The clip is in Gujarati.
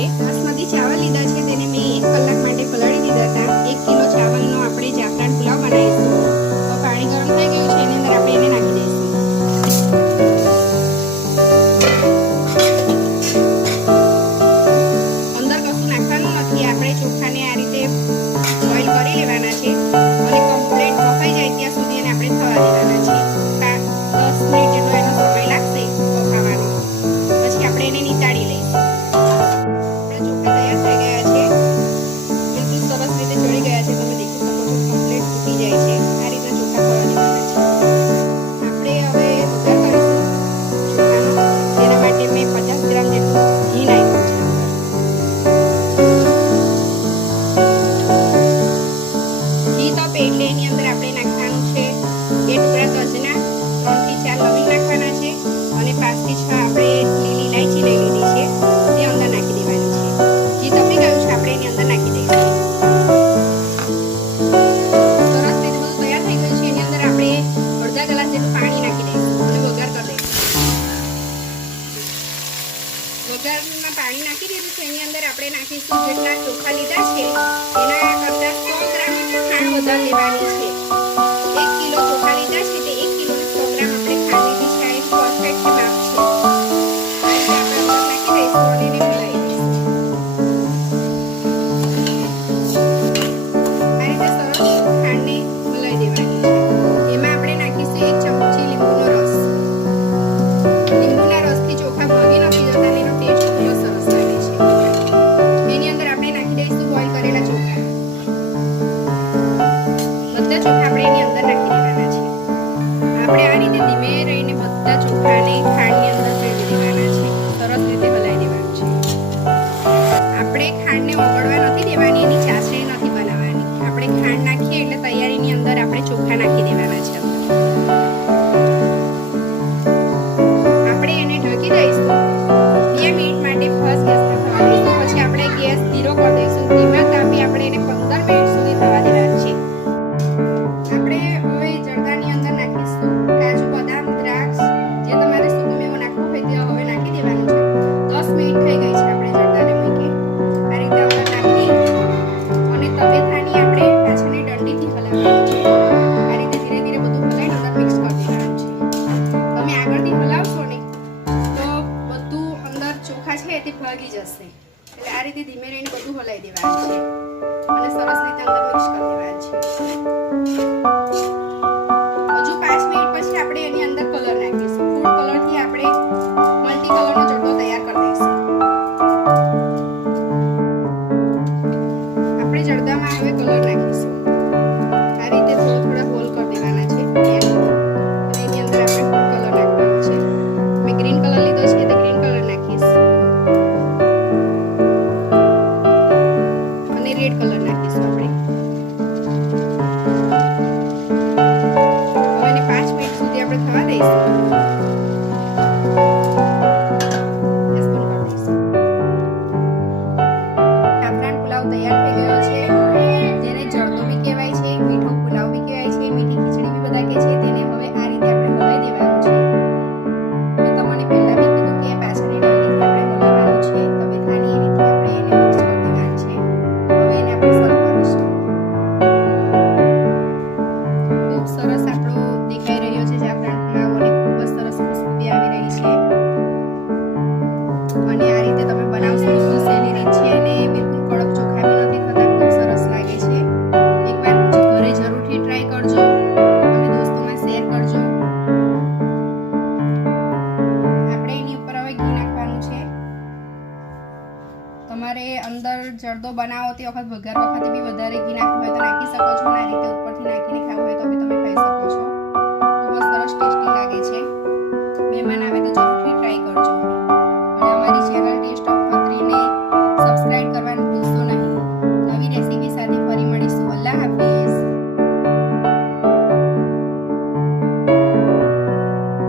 છે। બાસમતી ચાવલ લીધા છે, તેને મેં 1 કલાક માટે પલાળી દીધા હતા। 1 કિલો ચાવલનો આપણે જાફરાન પુલાવ બનાવીશું। તો પાણી ગરમ થઈ ગયું છે, એની અંદર આપણે એને નાખી દઈશું। અંદર કશું નાખવાનું નથી, આપણે ચોખાને આ રીતે બોઇલ કરી લેવાના છે અને કમ્પ્લીટ બફાઈ જાય ત્યાં સુધી એને આપણે થવા દેવાના છે। 10 મિનિટ જેટલો એનો સમય લાગશે બફાવાનો, પછી આપણે એને નીતાળી લઈશું। ચોખા તૈયાર થઈ ગયા છે, બિલકુલ સરસ રીતે ચડી ગયા છે, તમે દેખી શકો છો, કમ્પ્લીટ તૂટી જાય છે। આ રીતે ચોખા થવા દેવાના છે। આપણે હવે વઘાર કરીશું ચોખાનો, તેના માટે મેં 50 ગ્રામ જેટલું ઘી નાખ્યું છે। ઘી તપે એટલે એની અંદર આપણે નાખવાનું છે 2 ટુકડા તજના, 3 થી 4 લવિંગ નાખવાના છે અને 5 થી 6 આપણે લીલી ઇલાયચી લઈ લીધી છે, તે અંદર નાખી દેવાની છે। ઘી તપી ગયું છે, આપણે એની અંદર નાખી દઈશું। સરસ રીતે બધું તૈયાર થઈ ગયું છે, એની અંદર આપણે અડધા ગ્લાસ જેટલું પાણી નાખી દઈશું અને વઘાર કરી દઈશું। વઘારમાં પાણી નાખી દીધું છે, એની અંદર આપણે નાખીશું જેટલા ચોખા લીધા છે એના કરતાં 100 ગ્રામ ખાંડ વધારે લેવાની છે। 1 કિલો ચોખા લીધા છે, તે 1 કિલો 100 ગ્રામ આપણે ખાંડ લીધી છે। આ એક પરફેક્ટ માપ છે। આ રીતે આપણે અંદર નાખી દઈશું અને એને મિલાવી દઈશું। આ રીતે સરસ ખાંડને મિલાવી દેવાની છે। એમાં આપણે નાખીશું 1 ચમચી લીંબુનો રસ। લીંબુના રસથી ચોખા ભાગી નથી જતા અને એનો ટેસ્ટ ખૂબ જ સરસ લાગે છે। એની અંદર આપણે નાખી દઈશું બોઇલ કરેલા ચોખા। બધા ચોખા આપણે એની અંદર નાખી દેવાના છે। આપણે આ રીતે ધીમે રહીને બધા ચોખાને ખાંડની અંદર ભેળવી દેવાના છે, સરસ રીતે હલાવી દેવાનું છે। આપણે ખાંડને ઓગળવા નથી દેવાની, એની ચાસણી નથી બનાવવાની। આપણે ખાંડ નાખીએ એટલે તૈયારીની અંદર આપણે ચોખા નાખી દેવાના છે। આપણે એને ઢકી દઈશું 2 મિનિટ માટે ફર્સ્ટ ગેસ પર થવા દઈશું, પછી આપણે ગેસ ધીરો કરી દઈશું। ધીમા તાપે આપણે એને 15 મિનિટ સુધી થવા દેવાનું છે। આપણે હવે જરદાની અંદર નાખીશું કાજુ, બદામ, દ્રાક્ષ, જે તમારે સૂકો મેવો નાખવો હોય તે હવે નાખી દેવાનું છે। 10 મિનિટ થઈ ગઈ છે, આપણે જરદાને મૂકી આ રીતે અંદર નાખી અને તવેથાની આપણે પાછળની દંડીથી હલાવવાની છે। આ રીતે ધીરે ધીરે બધું હલાવીને અંદર મિક્સ કરી દેવાનું છે। તમે આગળથી હલાવશો ને તો બધું અંદર ચોખા છે તે ભાગી જશે, એટલે આ રીતે ધીમે રહીને બધું હલાવી દેવાનું છે અને સરસ રીતે અંદર મિક્સ કરી દેવાનું છે। હજુ 5 મિનિટ પછી આપણે એની અંદર કલર નાખીશું। ફૂડ કલરથી આપણે મલ્ટી કલરનો જરદો તૈયાર કરી દઈશું। આપણે જરદામાં હવે કલર નાખીશું। આ રીતે થોડા થોડા હોલ કરી દેવાના છે અને એની અંદર આપણે ફૂડ કલર નાખવાનો છે। મેં ગ્રીન કલર લીધો છે, તો ગ્રીન કલર નાખીશ અને રેડ કલર નાખીશું આપણે। હવે એને 5 મિનિટ સુધી આપણે થવા દઈશું। ગેસ બંધ કરી દઈશું। જાફરાન પુલાવ તૈયાર થઈ ગયો છે, જેને જરદો બી કહેવાય છે, મીઠો પુલાવ બી કહેવાય છે, મીઠી ખીચડી બી બધા કહે છે। તેને હવે આ રીતે આપણે હલાવી દેવાનું છે। મેં તમને પહેલા બી કીધું કે પાછળની દંડીથી આપણે હલાવવાનું છે, તવેથાની એ રીતે આપણે એને મિક્સ કરી દેવાનું છે। હવે એને આપણે સર્વ કરીશું। ખૂબ સરસ આપણો દેખાઈ રહ્યો છે જાફરાન પુલાવ અને ખૂબ જ સરસ ખુશ્બુ બી આવી રહી છે। અને આ રીતે તમે બનાવશો, બિલકુલ સહેલી રીત છે અને બિલકુલ કડક ચોખા બી નથી થતા, ખૂબ સરસ લાગે છે। એકવાર ઘરે જરૂરથી ટ્રાય કરજો અને દોસ્તોમાં શેર કરજો। આપણે એની ઉપર હવે ઘી નાખવાનું છે। તમારે અંદર જરદો બનાવો તે વખત વઘાર વખતે બી વધારે ઘી નાખવું હોય તો નાખી શકો છો, અને આ રીતે ઉપરથી નાખીને ખાવું હોય તો બી તમે ખાઈ શકો છો। ખૂબ જ સરસ ટેસ્ટી લાગે છે। મહેમાન આવે તો જરૂરથી ટ્રાય કરજો।